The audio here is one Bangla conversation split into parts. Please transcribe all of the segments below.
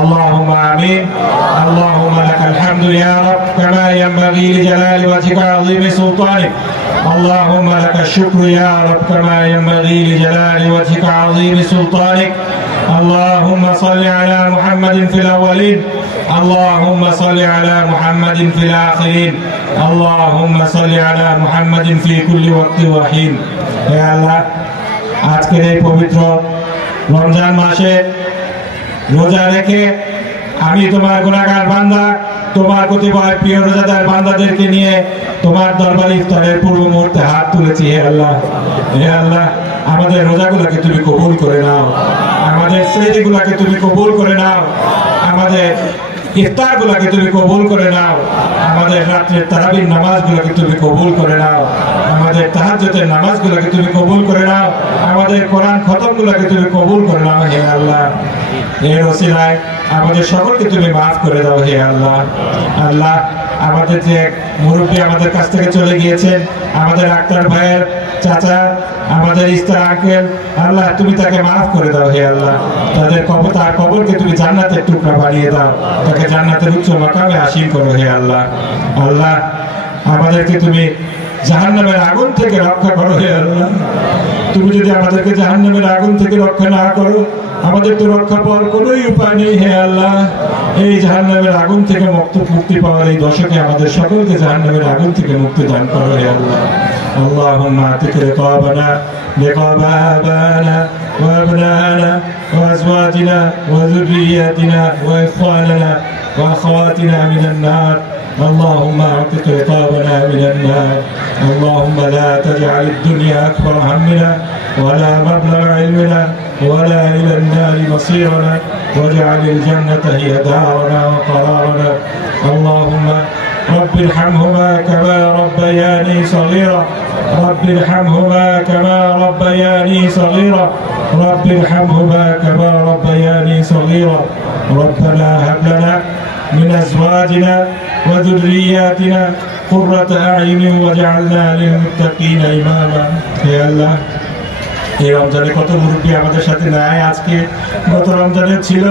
اللهم آمين. اللهم لك الحمد يا رب كما ينبغي لجلال وجهك وعظيم سلطانك. اللهم لك الشكر يا رب كما ينبغي لجلال وجهك وعظيم سلطانك. اللهم صل على محمد في الأولين. اللهم صل على محمد في الآخرين. اللهم صل على محمد في كل وقت وحين. يا الله আজকের এই পবিত্র রমজান মাসে রোজা রেখে আমি তোমার গুনাহগার বান্দা, তোমার কতিপয় প্রিয় রোজাদার বান্দাদেরকে নিয়ে তোমার দরবারে ইফতারের পূর্ব মুহূর্তে হাত তুলেছি। হে আল্লাহ, হে আল্লাহ, আমাদের রোজাগুলোকে তুমি কবুল করে নাও, আমাদের স্মৃতিগুলোকে তুমি কবুল করে নাও, আমাদের ইফতারগুলোকে তুমি কবুল করে নাও, আমাদের রাত্রের তারাবির নামাজগুলোকে তুমি কবুল করে নাও, আমাদের তাহাজ্জুদের নামাজগুলোকে তুমি কবুল করে নাও, আমাদের কোরআন খতমগুলোকে তুমি কবুল করে নাও। হে আল্লাহ, এর ওসিলায় আমাদের সকলকে তুমি মাফ করে দাও। হে আল্লাহ, আল্লাহ, আমাদের যে মুরব্বী আমাদের কাছ থেকে চলে গিয়েছেন, আমাদের আক্তার ভাইয়ের চাচা, আমাদের ইস্তার আঙ্কেল, আল্লাহ তুমি তাকে মাফ করে দাও। হে আল্লাহ, তার কবরকে তুমি জান্নাতের টুকরা বানিয়ে দাও, তাকে জান্নাতের উচ্চ মাকামে আসীন করো। হে আল্লাহ, আল্লাহ, আমাদেরকে তুমি জাহান্নামের আগুন থেকে রক্ষা করো। হে আল্লাহ, তুমি যদি আমাদেরকে জাহান্নামের আগুন থেকে রক্ষা না করো, আমাদের তো রক্ষা পাওয়ার কোনোই উপায় নেই। হে আল্লাহ, এই জাহান্নামের আগুন থেকে মুক্তি পাওয়ার এই দশকে আমাদের সকলকে জাহান্নামের আগুন থেকে মুক্তি দান করো। হে আল্লাহ, اللهم اعتق رقابنا رقاب آبائنا وأبنائنا وأزواجنا وذرياتنا وإخواننا وأخواتنا من النار. اللهم اعتق رقابنا من النار. اللهم لا تجعل الدنيا أكبر همنا ولا مبلغ علمنا ولا إلى النار مصيرنا، واجعل الجنة هي دارنا وقرارنا. اللهم رب ارحمهما كما ربياني صغيرا. رب ارحمهما كما ربياني صغيرا. رب ارحمهما كما ربياني صغيرا. ربنا هب لنا من أزواجنا وذرياتنا قرة أعين واجعلنا للمتقين إماما. يا الله, এই রমজানে কত মুরব্বী আমাদের সাথে নাই। আজকে গত রমজানে ছিল,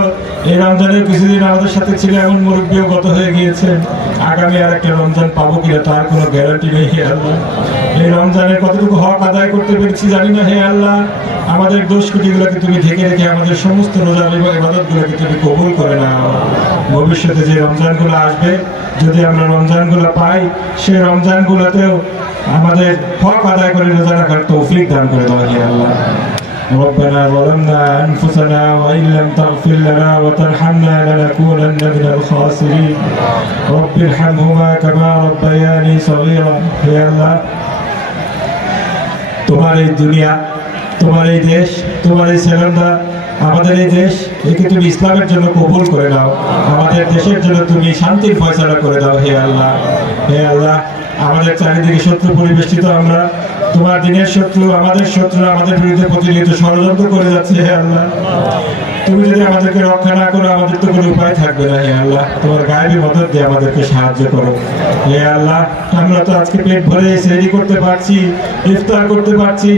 এই রমজানের কিছুদিন আমাদের সাথে ছিল, এমন মুরব্বীও গত হয়ে গিয়েছেন। আগামী আর একটা রমজান পাবো কিনা তার কোনো গ্যারান্টি নেই। হে আল্লাহ, এই রমজানের কতটুকু হক আদায় করতে পেরেছি জানি না। হে আল্লাহ, আমাদের দোষ ত্রুটিগুলোকে তুমি ঢেকে রেখে আমাদের সমস্ত রোজা এবং ইবাদতগুলোকে তুমি কবুল করে নাও। ভবিষ্যতে যে রমজানগুলো আসবে, যদি আমরা রমজানগুলো পাই, সেই রমজানগুলোতেও আমাদের হক আদায় করে রোজা রাখার তৌফিক দান করে দাও। হে আল্লাহ, ربنا ظلمنا أنفسنا وإن لم تغفر لنا وترحمنا لنكونن من الخاسرين. رب ارحمهما كما ربياني صغيرا. হে আল্লাহ, তোমার এই দুনিয়া, তোমার এই দেশ, তোমার এই সেরেন্ডা, আমাদের এই দেশ, একে তুমি ইসলামের জন্য কবুল করে নাও। আমাদের দেশের জন্য তুমি শান্তির ফয়সালা করে দাও। হে আল্লাহ, হে আল্লাহ, আমাদের চারিদিকে শত্রু পরিবেষ্টিত, আমরা তোমার দিনের শত্রু, আমাদের শত্রু আমাদের বিরুদ্ধে প্রতিনিয়ত ষড়যন্ত্র করে যাচ্ছে। হে আল্লাহ, তুমি যদি আমাদেরকে রক্ষা না করো, আমাদের তো কোনো উপায় থাকবে না। হে আল্লাহ, তোমার গায়েবী মদদ দিয়ে আমাদেরকে সাহায্য করো। হে আল্লাহ, আমরা তো আজকে পেট ভরে সেহরি করতে পারছি, ইফতার করতে পারছি।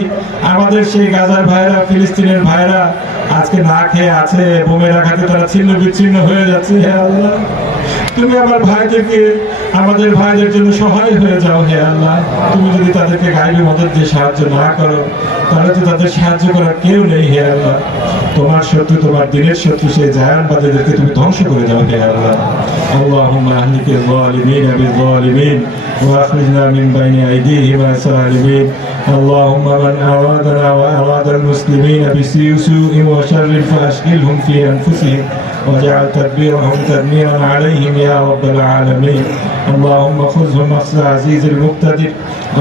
আমাদের সেই গাজার ভাইরা, ফিলিস্তিনের ভাইরা আজকে না খেয়ে আছে, বোমের আঘাতে তারা ছিন্ন বিচ্ছিন্ন হয়ে যাচ্ছে। হে আল্লাহ, তুমি আমার ভাইদেরকে, আমাদের ভাইদের জন্য সহায় হয়ে যাও। হে আল্লাহ, তুমি যদি তাদেরকে গায়েবী মদদ দিয়ে সাহায্য না করো, তাহলে তো তাদের সাহায্য করার কেউ নেই। হে আল্লাহ, তোমার শত্রু, তোমার দিনের শত্রু সেই জায়ানবাদীদেরকে তুমি ধ্বংস করে দাও। হে আল্লাহ, আল্লাহুম্মা আহলিকিল যালিমিনা বিয-যালিমিন ওয়া আখরিজনা মিন বাইনি আইদিহিম সালিমিন। আল্লাহুম্মা মান আরাদানা ওয়া আরাদাল মুসলিমিনা বিসুই'in ওয়া শাররিন ফাশগিলহুম ফি আনফুসিহিম واجعل تدبيرهم تدميرا عليهم يا رب العالمين. اللهم خذهم أخذ عزيز المقتدر.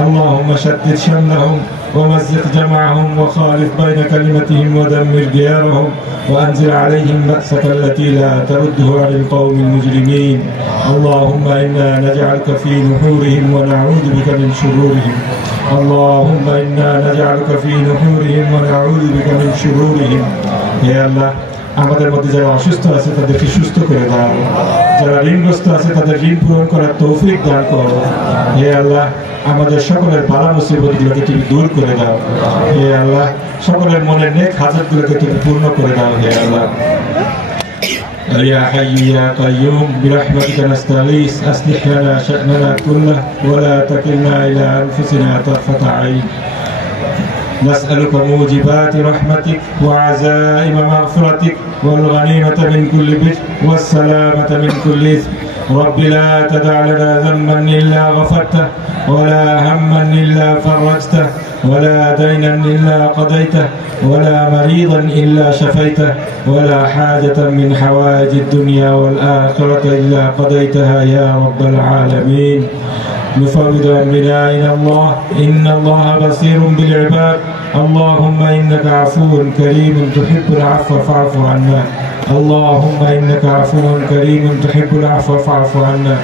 اللهم شتت شملهم ومزق جمعهم وخالف بين كلمتهم ودمر ديارهم وأنزل عليهم بأسك التي لا ترده عن القوم المجرمين. اللهم إنا نجعلك في نحورهم ونعوذ بك من شرورهم. اللهم إنا نجعلك في نحورهم ونعوذ بك من شرورهم. يا الله, আমাদের মধ্যে যারা অসুস্থ আছে তাদেরকে সুস্থ করে দাও, যারা ঋণগ্রস্ত আছে তাদের ঋণ পূরণ করার তৌফিক দান করো। হে আল্লাহ, আমাদের সকলের বালা মুসিবতগুলোকে তুমি দূর করে দাও। হে আল্লাহ, সকলের মনের নেক হাজাতগুলোকে তুমি পূর্ণ করে দাও। হে আল্লাহ, يا حي يا قيوم برحمتك نستغيث أصلح لنا شأننا كله ولا تكلنا إلى أنفسنا طرفة عين نسألك موجبات رحمتك وعزائم مغفرتك والغنيمة من كل بر والسلامة من كل إثم رب لا تدع لنا ذنبا إلا غفرته ولا هما إلا فرجته ولا دينا إلا قضيته ولا مريضا إلا شفيته ولا حاجة من حوائج الدنيا والآخرة إلا قضيتها يا رب العالمين نفوض أمرنا إلى الله إن الله بصير بالعباد اللهم إنك عفو كريم تحب العفو فاعف عنا اللهم إنك عفو كريم تحب العفو فاعف عنا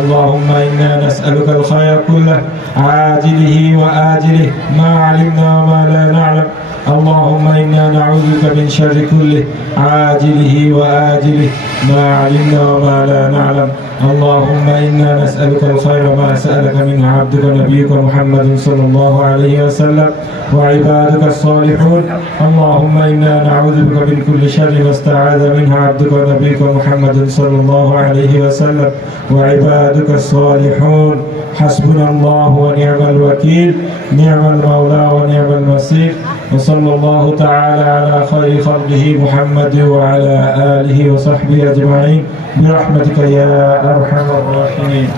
اللهم إنا نسألك الخير كله عاجله وآجله ما علمنا وما لا نعلم اللهم إنا نعوذ بك من شر كله عاجله وآجله ما علمنا وما لا نعلم اللهم إنا نسألك الخير ما سألك منه عبدك نبيك محمد صلى الله عليه وسلم وعبادك الصالحون اللهم إنا نعوذ بك من كل شر ما استعاذ منه عبدك نبيك محمد صلى الله عليه وسلم وعبادك الصالحون حسبنا الله ونعم الوكيل نعم المولى ونعم المصير وصلى الله تعالى على خير خلقه محمد وعلى آله وصحبه أجمعين برحمتك يا أرحم الراحمين